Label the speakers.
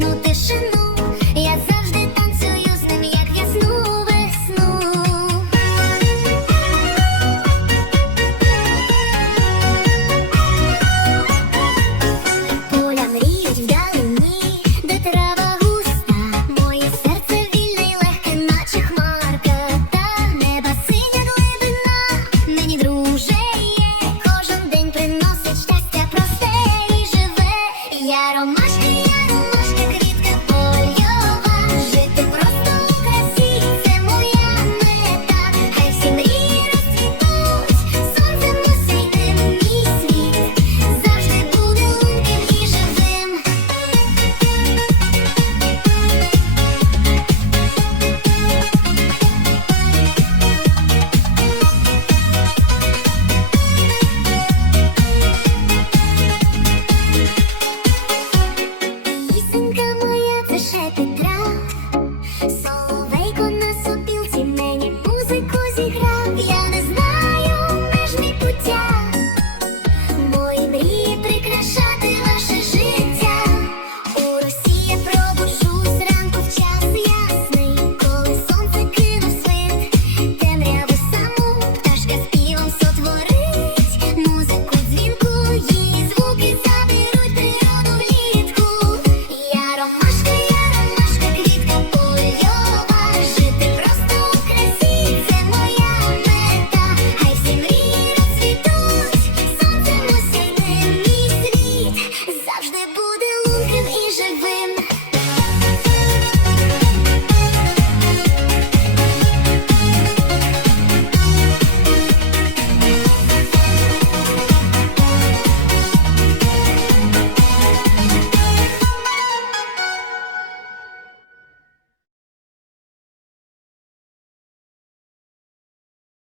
Speaker 1: нічну тишину, я завжди танцюю з ним, як ясну весну. Поля мріють вдалині, де трава густа, моє серце вільне легке, наче хмарка, та неба синя глибина, мені друже є, кожен день приносить щастя просте і живе, я рома.